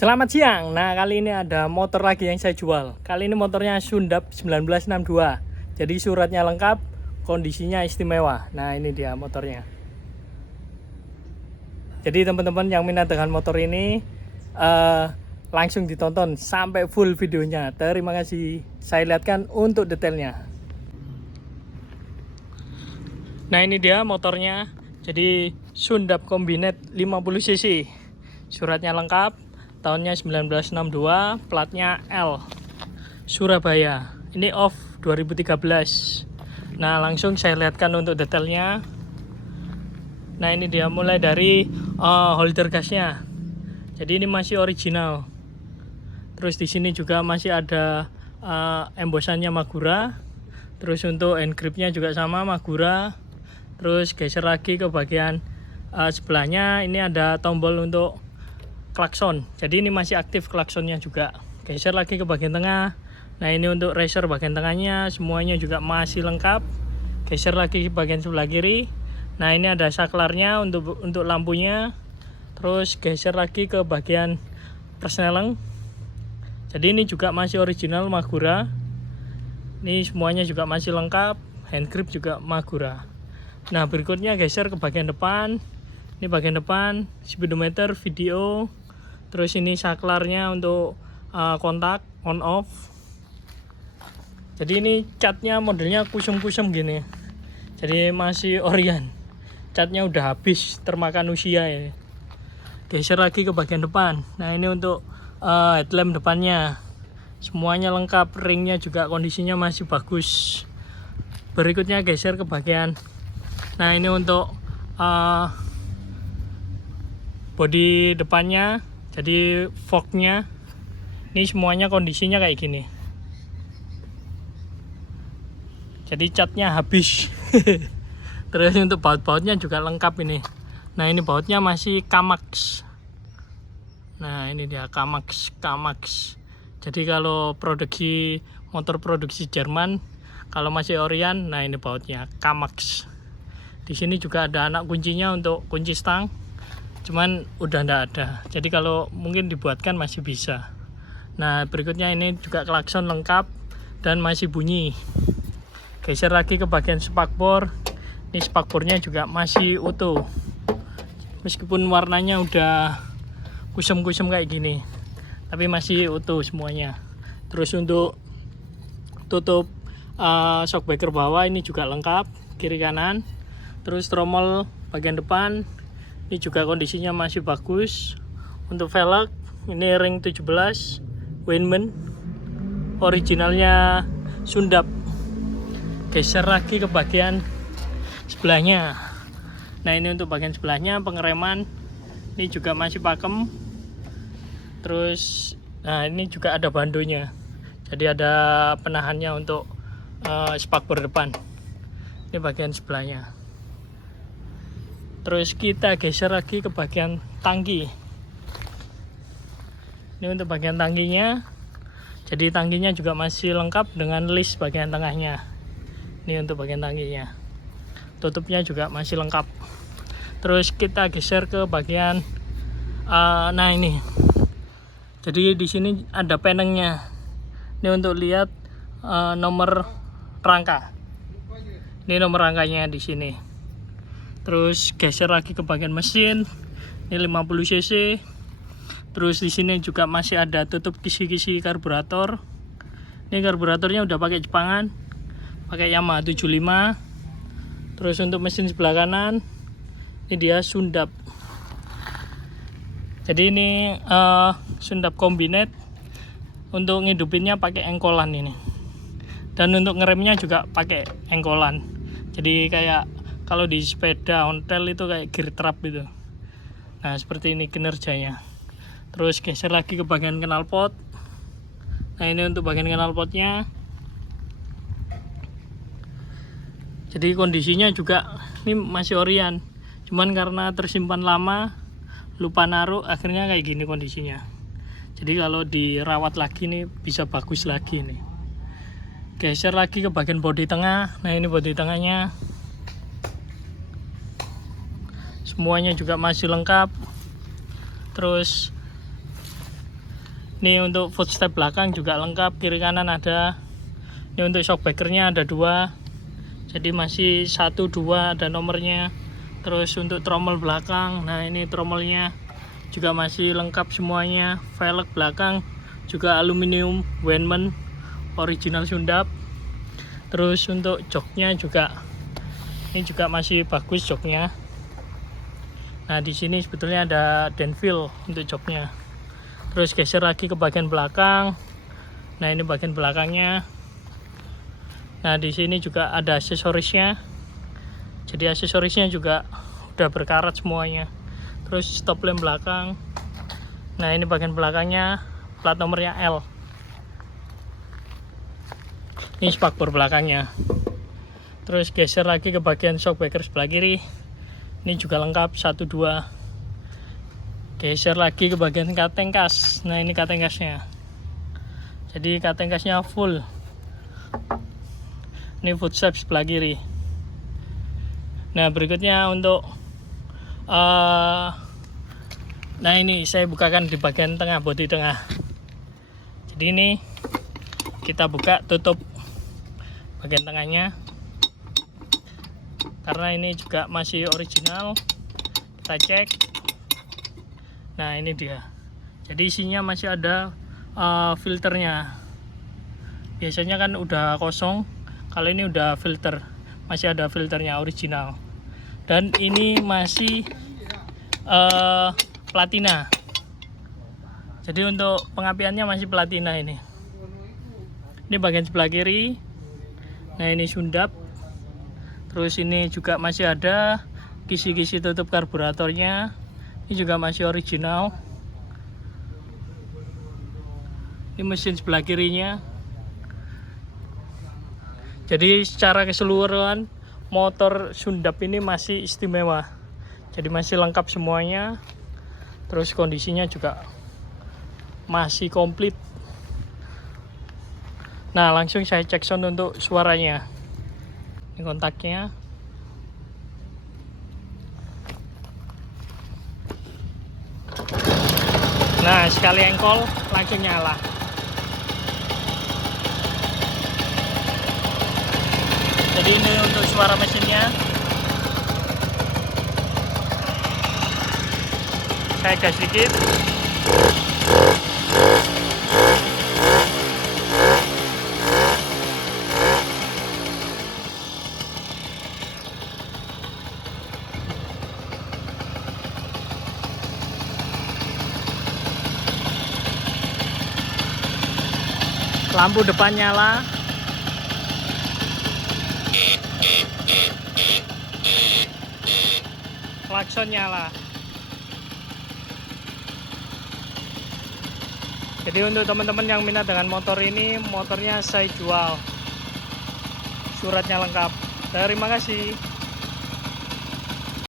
Selamat siang. Nah, kali ini ada motor lagi yang saya jual. Kali ini motornya Sundap 1962. Jadi suratnya lengkap, kondisinya istimewa. Nah, ini dia motornya. Jadi teman-teman yang minat dengan motor ini langsung ditonton sampai full videonya. Terima kasih. Saya lihatkan untuk detailnya. Nah, ini dia motornya. Jadi Sundap Combinet 50 cc. Suratnya lengkap, tahunnya 1962, platnya L, Surabaya. Ini off 2013. Nah, langsung saya lihatkan untuk detailnya. Nah, ini dia mulai dari holder gasnya. Jadi ini masih original. Terus di sini juga masih ada embosannya Magura. Terus untuk hand gripnya juga sama Magura. Terus geser lagi ke bagian sebelahnya, ini ada tombol untuk klakson. Jadi ini masih aktif klaksonnya juga. Geser lagi ke bagian tengah. Nah, ini untuk racer bagian tengahnya semuanya juga masih lengkap. Geser lagi ke bagian sebelah kiri. Nah, ini ada saklarnya untuk lampunya. Terus geser lagi ke bagian persneleng. Jadi ini juga masih original Magura. Ini semuanya juga masih lengkap. Hand grip juga Magura. Nah, berikutnya geser ke bagian depan. Ini bagian depan, speedometer, video. Terus ini saklarnya untuk kontak on off. Jadi ini catnya modelnya kusum-kusum gini. Jadi masih orian. Catnya udah habis termakan usia ya. Geser lagi ke bagian depan. Nah, ini untuk headlamp depannya. Semuanya lengkap, ringnya juga kondisinya masih bagus. Berikutnya geser ke bagian. Nah, ini untuk bodi depannya. Jadi fognya ini semuanya kondisinya kayak gini. Jadi catnya habis. Terus untuk baut-bautnya juga lengkap ini. Nah, ini bautnya masih Kamax. Nah, ini dia Kamax. Jadi kalau motor produksi Jerman, kalau masih Orion, nah ini bautnya Kamax. Di sini juga ada anak kuncinya untuk kunci stang. Cuman udah ndak ada. Jadi kalau mungkin dibuatkan masih bisa. Nah, berikutnya ini juga klakson lengkap dan masih bunyi. Geser lagi ke bagian spakbor. Ini spakbornya juga masih utuh. Meskipun warnanya udah kusem-kusem kayak gini, tapi masih utuh semuanya. Terus untuk tutup shockbreaker bawah ini juga lengkap, kiri kanan. Terus tromol bagian depan ini juga kondisinya masih bagus. Untuk velg ini ring 17 Weinmann, originalnya Sundap. Geser lagi ke bagian sebelahnya. Nah, ini untuk bagian sebelahnya pengereman ini juga masih pakem. Terus nah, ini juga ada bandonya. Jadi ada penahannya untuk spakbor depan. Ini bagian sebelahnya. Terus kita geser lagi ke bagian tangki. Ini untuk bagian tangkinya. Jadi tangkinya juga masih lengkap dengan list bagian tengahnya. Ini untuk bagian tangkinya. Tutupnya juga masih lengkap. Terus kita geser ke bagian nah ini. Jadi di sini ada penengnya. Ini untuk lihat nomor rangka. Ini nomor rangkanya di sini. Terus geser lagi ke bagian mesin. Ini 50 cc. Terus di sini juga masih ada tutup kisi-kisi karburator. Ini karburatornya udah pakai Jepangan. Pakai Yamaha 75. Terus untuk mesin sebelah kanan ini dia Sundap. Jadi ini Sundap Combinet. Untuk ngidupinnya pakai engkolan ini. Dan untuk ngeremnya juga pakai engkolan. Jadi kayak kalau di sepeda ontel itu kayak gear trap gitu. Nah, seperti ini kinerjanya. Terus geser lagi ke bagian knalpot. Nah, ini untuk bagian knalpotnya. Jadi kondisinya juga ini masih orian. Cuman karena tersimpan lama, lupa naruh, akhirnya kayak gini kondisinya. Jadi kalau dirawat lagi nih bisa bagus lagi nih. Geser lagi ke bagian bodi tengah. Nah, ini bodi tengahnya. Semuanya juga masih lengkap. Terus Ini untuk footstep belakang juga lengkap, kiri kanan ada. Ini untuk shock breakernya ada 2, jadi masih 1, 2 ada nomornya. Terus untuk tromol belakang, nah ini tromolnya juga masih lengkap semuanya. Velg belakang juga aluminium Wenman original Sundap. Terus untuk joknya juga, ini juga masih bagus joknya. Nah di sini sebetulnya ada Denville untuk joknya. Terus geser lagi ke bagian belakang. Nah ini bagian belakangnya. Nah di sini juga ada aksesorisnya. Jadi aksesorisnya juga udah berkarat semuanya. Terus stop lamp belakang. Nah ini bagian belakangnya, plat nomornya L. Ini spakbor belakangnya. Terus geser lagi ke bagian shock breaker sebelah kiri. Ini juga lengkap 1, 2. Geser lagi ke bagian kateng kas. Nah ini kateng kasnya. Jadi kateng kasnya full. Ini footstep sebelah kiri. Nah berikutnya untuk nah ini saya bukakan di bagian tengah, bodi tengah. Jadi ini kita buka tutup bagian tengahnya, karena ini juga masih original. Kita cek. Nah ini dia. Jadi isinya masih ada filternya. Biasanya kan udah kosong, kalau ini udah filter, masih ada filternya original. Dan ini masih platina. Jadi untuk pengapiannya masih platina ini. Ini bagian sebelah kiri. Nah ini Sundap. Terus ini juga masih ada kisi-kisi tutup karburatornya. Ini juga masih original. Ini mesin sebelah kirinya. Jadi secara keseluruhan motor Sundap ini masih istimewa. Jadi masih lengkap semuanya. Terus kondisinya juga masih komplit. Nah langsung saya cek sound untuk suaranya. Ini kontaknya. Nah sekali engkol langsung nyala. Jadi ini untuk suara mesinnya. Saya gas sedikit. Lampu depan nyala. Klakson nyala. Jadi untuk teman-teman yang minat dengan motor ini, motornya saya jual. Suratnya lengkap. Terima kasih.